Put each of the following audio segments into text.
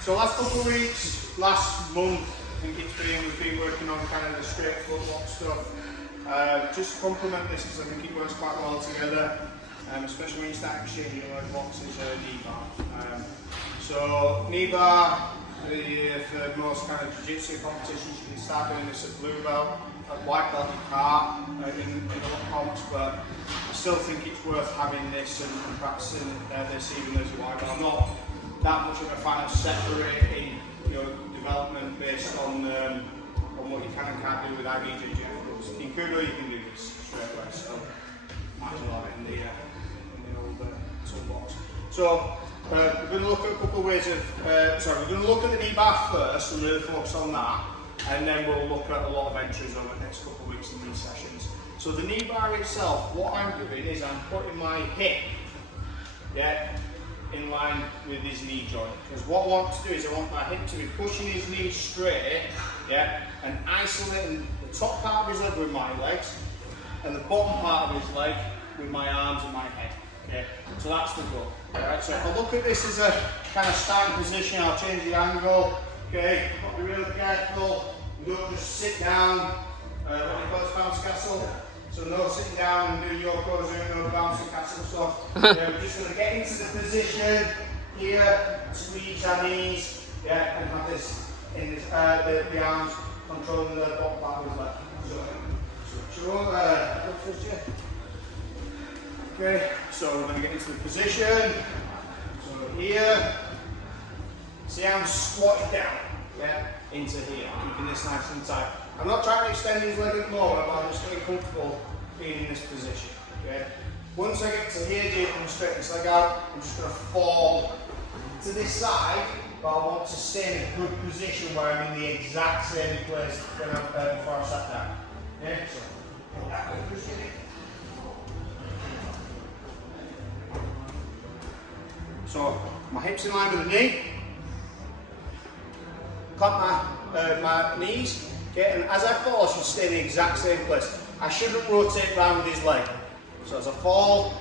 So last couple of weeks, last month, I think we've been working on kind of the straight foot walk stuff. Just to complement this, because I think it works quite well together, especially when you start exchanging your leg locks, is a knee bar. So knee bar, for most kind of jiu-jitsu competitions, you can start doing this at blue belt. At white belt you can't in a lot of comps, but I still think it's worth having this and practicing this even as a white belt. I'm not that much of a fan of separating development based on what you can and can't do with IBJJF. In Kudo you can do this straight away, so imagine that in the old toolbox. So we're going to look at a couple of ways of, we're going to look at the knee bar first and really focus on that, and then we'll look at a lot of entries over the next couple of weeks in these sessions. So the knee bar itself, what I'm doing is I'm putting my hip, in line with his knee joint. Because what I want to do is I want my hip to be pushing his knee straight, and isolating the top part of his leg with my legs, and the bottom part of his leg with my arms and my head. Okay, so that's the goal. Alright, so if I look at this as a kind of starting position, I'll change the angle. Okay, got to be really careful. You don't just sit down, what do you call it, bounce castle. So no sitting down and do Yoko Zoom, no bouncing castle stuff. We're just going to get into the position here, squeeze our knees, and have this in this, the arms controlling the bottom part of his leg. Okay, so we're going to get into the position. So here, see how I'm squatting down, into here, keeping this nice and tight. I'm not trying to extend his leg at the moment, but I'm just getting comfortable being in this position. Okay? Once I get to here, Jake, and straighten this leg out, I'm just going to fall to this side, but I want to stay in a good position where I'm in the exact same place before I sat down. Okay? So, put that way first, Jake. So, my hips in line with the knee, clamp my knees. Okay, and as I fall, I should stay in the exact same place. I shouldn't rotate round his leg. So as I fall,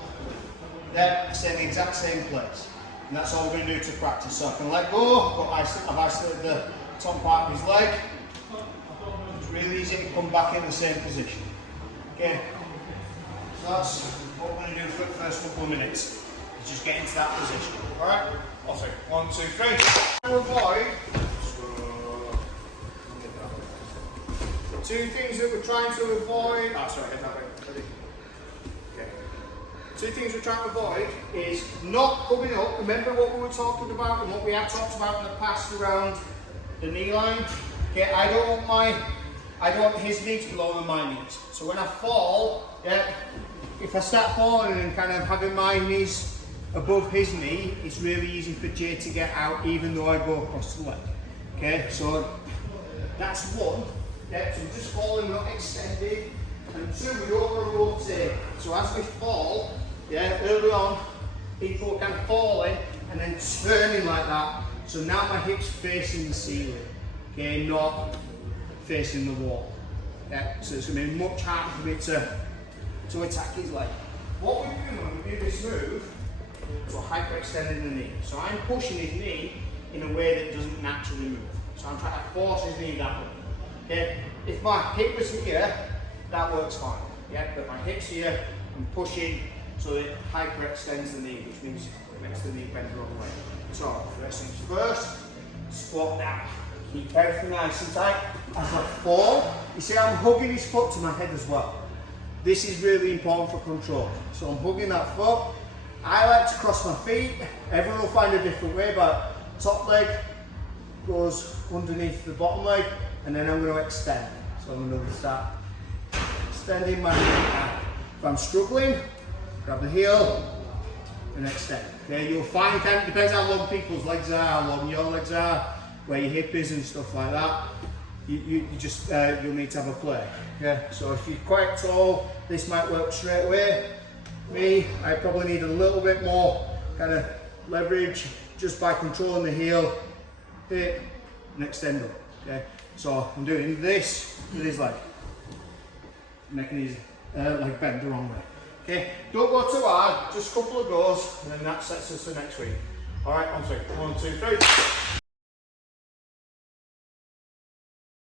I stay in the exact same place. And that's all we're going to do to practice. So I can let go, but I've isolated the top part of his leg. It's really easy to come back in the same position. Okay, so that's what we're going to do for the first couple of minutes. Is just get into that position. Alright, off it. 1, 2, 3. Avoid. Two things that we're trying to avoid. Okay. Two things we're trying to avoid is not coming up. Remember what we were talking about and what we have talked about in the past around the knee line. Okay, I don't want his knee to be lower than my knees. So when I fall, if I start falling and kind of having my knees above his knee, it's really easy for Jay to get out even though I go across the leg. Okay, so that's one. So we're just falling, not extending. And two, we over rotate. So as we fall, early on, people are kind of falling and then turning like that. So now my hips facing the ceiling, okay, not facing the wall. So it's going to be much harder for me to attack his leg. What we do when we do this move, we're hyperextending the knee. So I'm pushing his knee in a way that doesn't naturally move. So I'm trying to force his knee that way. Okay. If my hip was here, that works fine. But my hip's here, I'm pushing so it hyperextends the knee, which means it makes the knee bend the wrong way. So first things first, squat down. Keep everything nice and tight. As I fall, you see I'm hugging his foot to my head as well. This is really important for control. So I'm hugging that foot. I like to cross my feet. Everyone will find a different way, but top leg goes underneath the bottom leg, and then I'm going to extend. So I'm going to start extending my knee out. If I'm struggling, grab the heel and extend. Okay, you'll find it depends how long people's legs are, how long your legs are, where your hip is and stuff like that. You'll need to have a play. Yeah. So if you're quite tall, this might work straight away. Me, I probably need a little bit more kind of leverage just by controlling the heel, hip, and extend up. Okay. So I'm doing this with his leg, making his leg bend the wrong way. Okay, don't go too hard, just a couple of goes, and then that sets us for next week. All right, on three. 1, 2, 3.